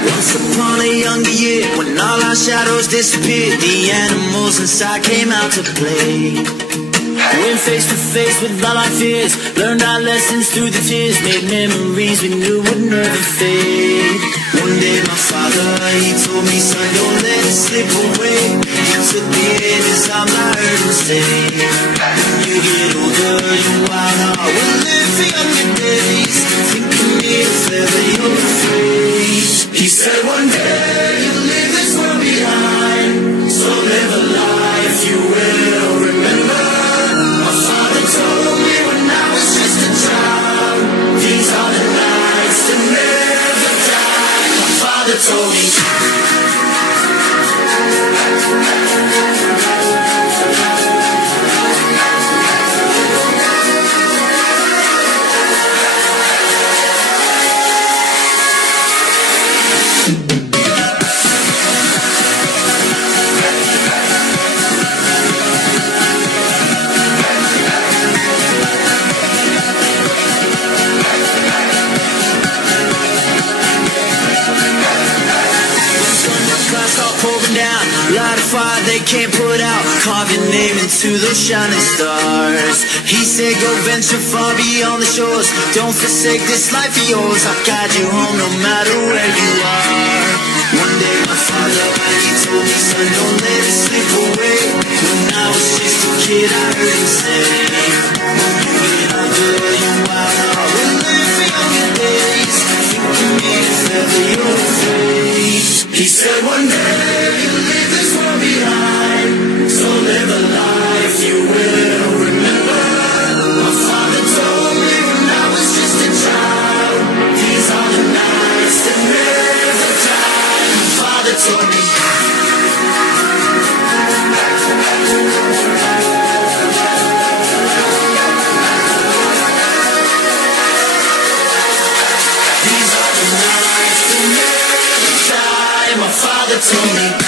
Once upon a younger year, when all our shadows disappeared, the animals inside came out to play. Went face to face with all our fears, learned our lessons through the tears, made memories we knew would never fade. One day my father, he told me, son, don't let it slip away. He took me in his arms, I heard him say, when you get older, your wild heart will live for younger days. Think of me if ever you're afraid. He said one day you'll leave this world behind, so live a life you will remember. My father told me when I was just a child, these are the nights that never die. My father told me. Fire they can't put out, carve your name into those shining stars. He said go venture far beyond the shores, don't forsake this life of yours. I'll guide you home no matter where you are. One day my father, he told me, son, don't let it slip away. When I was just a kid I heard him say, when you get older your wild heart will live for younger days. Think of me if ever you're afraid. He said one day you'll leave this world behind, so live a life you will remember. My father told me when I was just a child, these are the nights that never die. My father told me. These are the nights that never die. My father told me.